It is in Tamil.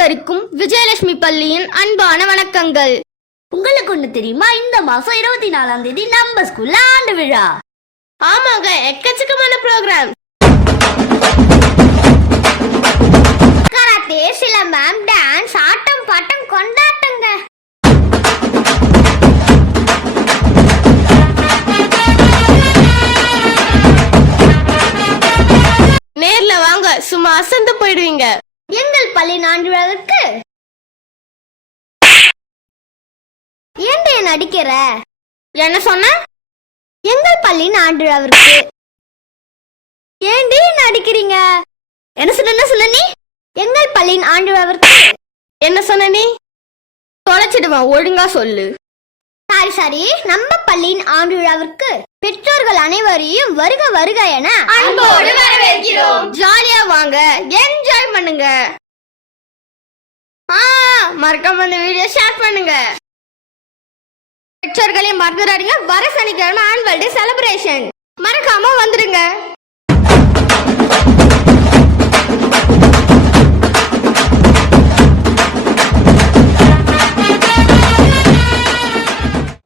அனைவருக்கும் விஜயலட்சுமி பள்ளியின் அன்பான வணக்கங்கள். உங்களுக்கு ஒண்ணு தெரியுமா, இந்த மாசம் 24ஆம் தேதி நம்ம ஸ்கூல்ல ஆண்டு விழா. ஆமாங்க, எக்கச்சக்கமான ப்ரோக்ராம். கராத்தே, சிலம்பம், டான்ஸ், ஆட்டம் பாட்டம் கொண்டாட்டங்க. நேர்ல வாங்க, சும்மா அசந்து போயிடுவீங்க. எங்கள் பள்ளி ஆண்டு விழாவுக்கு ஏன்டே நடிக்கிற? என்ன சொன்ன? எங்கள் பள்ளி ஆண்டு விழாவிற்கு ஏன்டே நடிக்கிறீங்க? என்ன சொல்ல நீ? எங்கள் பள்ளியின் ஆண்டு விழாவிற்கு என்ன சொன்ன நீ? தொலைச்சிடுவேன், ஒழுங்கா சொல்லு. சரி, நம்ம பள்ளியின் ஆண்டு விழாவிற்கு பெற்றோர்கள் அனைவரையும் வருக வருக என அன்போடு வரவேற்கிறோம். ஜாலியா வாங்க, என்ஜாய் பண்ணுங்க. மறக்காம இந்த வீடியோ ஷேர் பண்ணுங்க. பெற்றோர்களையும் மறந்துடாதீங்க. வர சனிக்கிழமை ஆனுவல் டே செலிப்ரேஷன் மறக்காம வந்துடுங்க.